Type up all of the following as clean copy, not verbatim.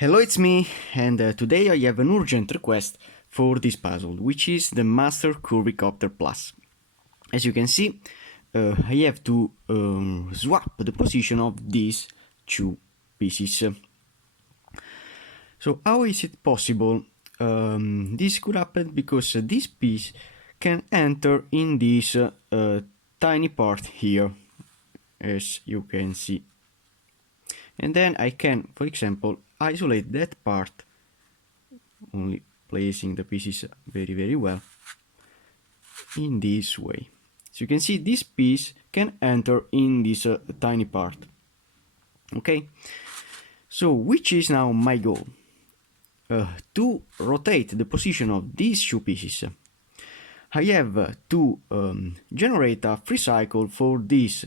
Hello, it's me, and today I have an urgent request for this puzzle, which is the Master Curvy Copter Plus. As you can see, I have to swap the position of these two pieces. So how is it possible? This could happen because this piece can enter in this tiny part here, as you can see. And then I can, for example, isolate that part, only placing the pieces very well, in this way. So you can see this piece can enter in this tiny part. Okay, so which is now my goal? To rotate the position of these two pieces, I have to generate a free cycle for these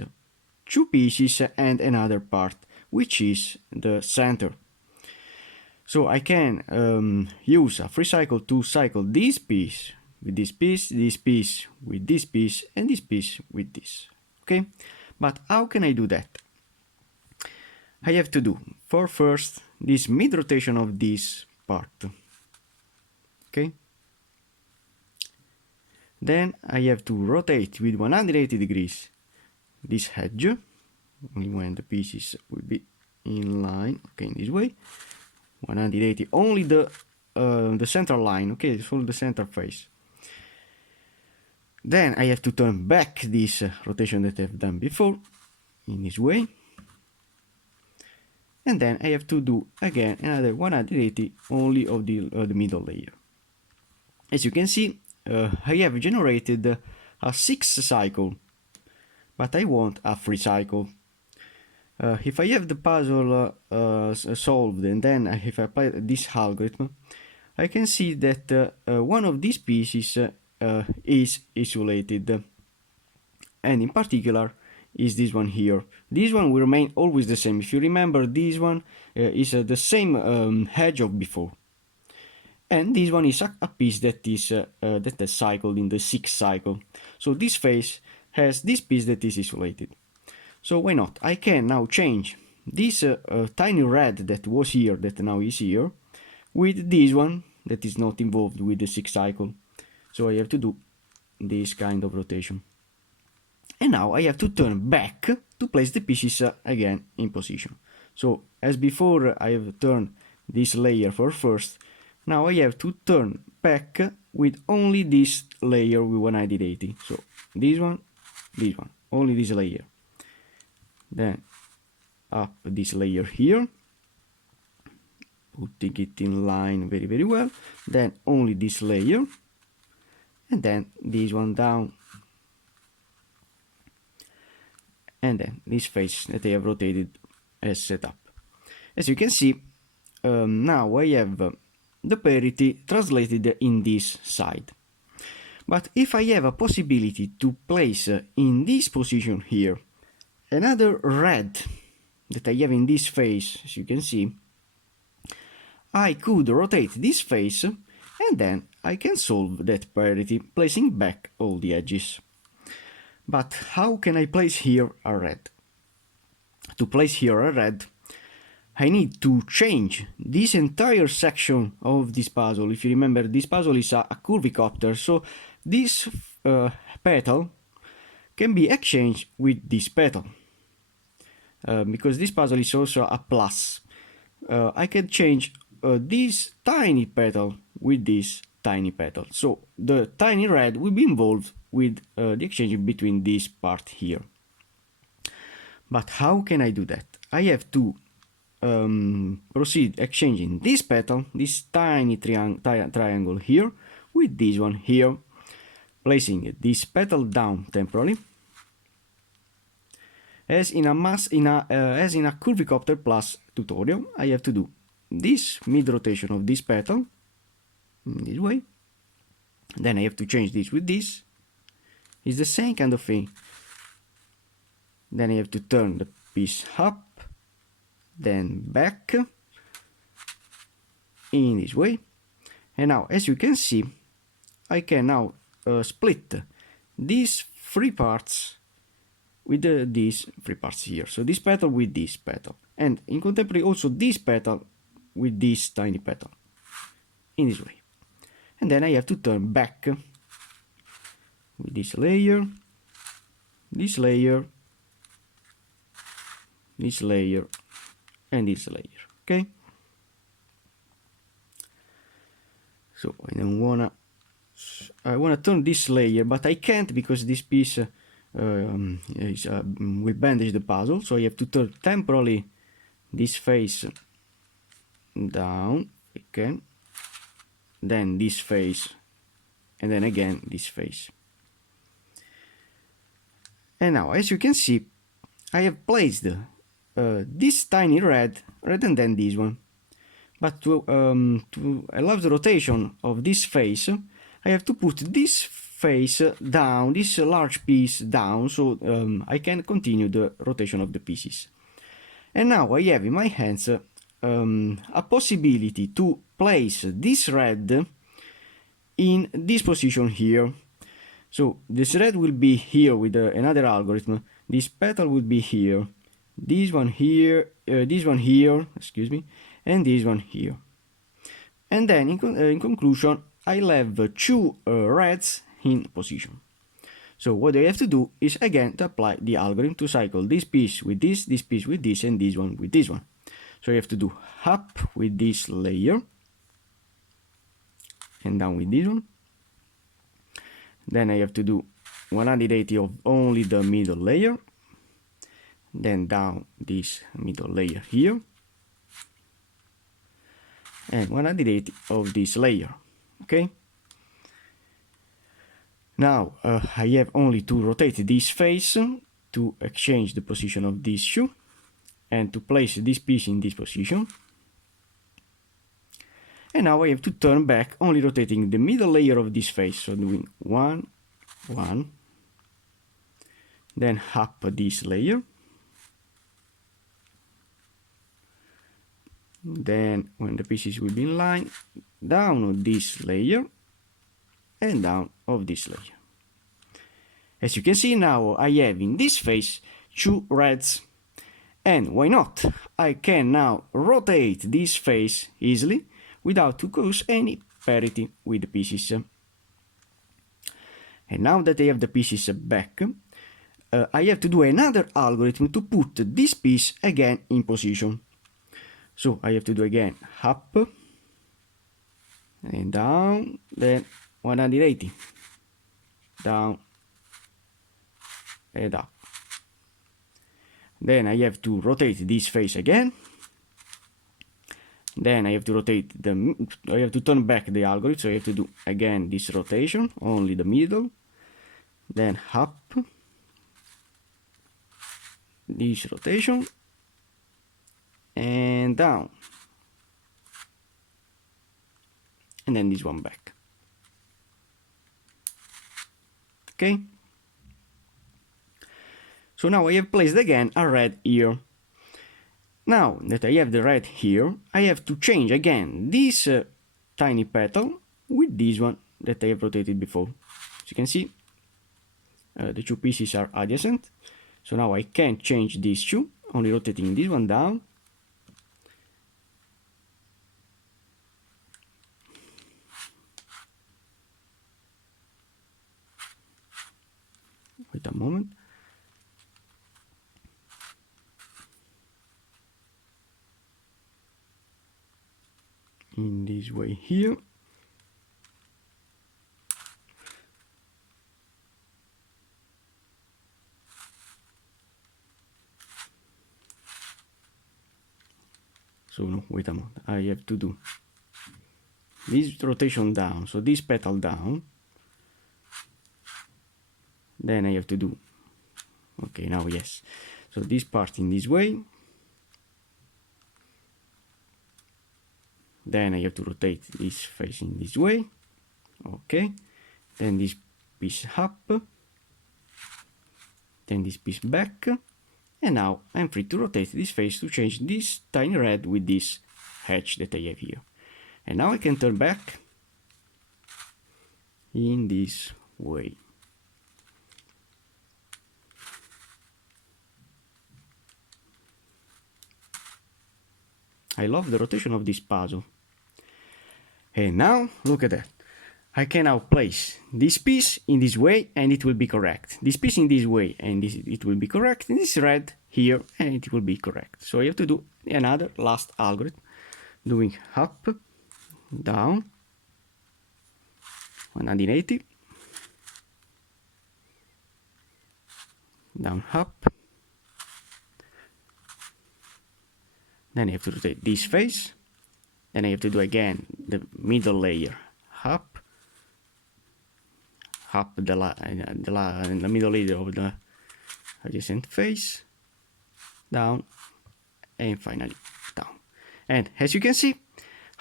two pieces and another part, which is the center. So I can use a free cycle to cycle this piece with this piece with this piece, and this piece with this. Okay, but how can I do that? I have to do for first this mid rotation of this part. Okay, then I have to rotate with 180 degrees this edge, only when the pieces will be in line. Okay, in this way, 180, only the center line. Okay, so the center face. Then I have to turn back this rotation that I've done before, in this way. And then I have to do again another 180 only of the middle layer. As you can see, I have generated a 6 cycle, but I want a free cycle. If I have the puzzle solved, and then if I apply this algorithm, I can see that one of these pieces is isolated, and in particular is this one here. This one will remain always the same. If you remember, this one is the same edge of before, and this one is a piece that is that has cycled in the 6th cycle. So this face has this piece that is isolated. So why not? I can now change this tiny red that was here, that now is here, with this one that is not involved with the 6th cycle. So I have to do this kind of rotation. And now I have to turn back to place the pieces again in position. So as before I have turned this layer for first, now I have to turn back with only this layer with 180. So this one, only this layer. Then up this layer here, putting it in line very well. Then only this layer, and then this one down, and then this face that I have rotated as set up. As you can see, now I have the parity translated in this side. But if I have a possibility to place in this position here another red that I have in this face, as you can see, I could rotate this face, and then I can solve that parity, placing back all the edges. But how can I place here a red? To place here a red, I need to change this entire section of this puzzle. If you remember, this puzzle is a curvy copter, so this petal can be exchanged with this petal. Because this puzzle is also a plus. I can change this tiny petal with this tiny petal. So the tiny red will be involved with the exchange between this part here. But how can I do that? I have to proceed exchanging this petal, this tiny triangle here, with this one here, placing this petal down temporarily. As in a Curvy Copter Plus tutorial, I have to do this mid rotation of this petal in this way. Then I have to change this with this. It's the same kind of thing. Then I have to turn the piece up, then back in this way. And now, as you can see, I can now split these three parts with these three parts here. So this petal with this petal, and in contemporary also this petal with this tiny petal, in this way. And then I have to turn back with this layer, this layer, this layer, and this layer, okay? So I wanna turn this layer, but I can't because this piece will bandage the puzzle, so I have to turn temporarily this face down, okay, then this face, and then again this face. And now, as you can see, I have placed this tiny red and then this one. But to allow the rotation of this face, I have to put this face down, this large piece down, so I can continue the rotation of the pieces. And now I have in my hands a possibility to place this red in this position here. So this red will be here with another algorithm, this petal will be here, this one here, excuse me, and this one here. And then in conclusion, I'll have two reds in position. So what I have to do is again to apply the algorithm to cycle this piece with this piece with this, and this one with this one. So I have to do up with this layer and down with this one. Then I have to do 180 of only the middle layer, then down this middle layer here, and 180 of this layer, okay? Now I have only to rotate this face to exchange the position of this shoe and to place this piece in this position. And now I have to turn back, only rotating the middle layer of this face, so doing 1, 1, then up this layer, then when the pieces will be in line, down of this layer, and down of this layer. As you can see now, I have in this face two reds, and why not? I can now rotate this face easily without to cause any parity with the pieces. And now that I have the pieces back, I have to do another algorithm to put this piece again in position. So I have to do again up and down, then 180, down and up. Then I have to rotate this face again. Then I have to rotate I have to turn back the algorithm, so I have to do again this rotation, only the middle, then up, this rotation, and down, and then this one back. Okay? So now I have placed again a red here. Now that I have the red here, I have to change again this tiny petal with this one that I have rotated before. As you can see, the two pieces are adjacent. So now I can change these two, only rotating this one down. Wait a moment. In this way here. So no, wait a moment, I have to do this rotation down, so this petal down, then I have to do, okay, now yes, so this part in this way, then I have to rotate this face in this way, okay, then this piece up, then this piece back, and now I'm free to rotate this face to change this tiny red with this hatch that I have here. And now I can turn back in this way. I love the rotation of this puzzle. And now, look at that. I can now place this piece in this way and it will be correct. This piece in this way and it will be correct. And this red here and it will be correct. So I have to do another last algorithm. Doing up, down, 180, down, up. Then I have to rotate this face. Then I have to do again the middle layer, up the middle layer of the adjacent face, down, and finally down. And as you can see,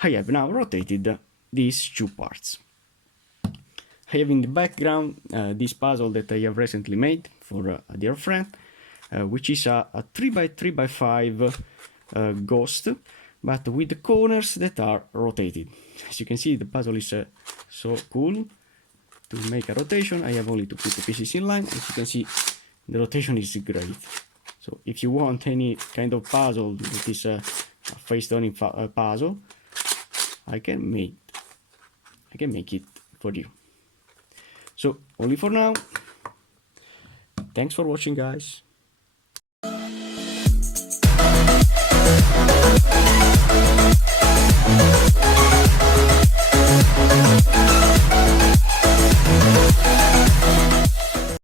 I have now rotated these two parts. I have in the background this puzzle that I have recently made for a dear friend, which is a 3x3x5 ghost, but with the corners that are rotated. As you can see, the puzzle is so cool. To make a rotation, I have only to put the pieces in line. As you can see, the rotation is great. So if you want any kind of puzzle that is a face-turning puzzle, I can make it for you. So only for now. Thanks for watching, guys.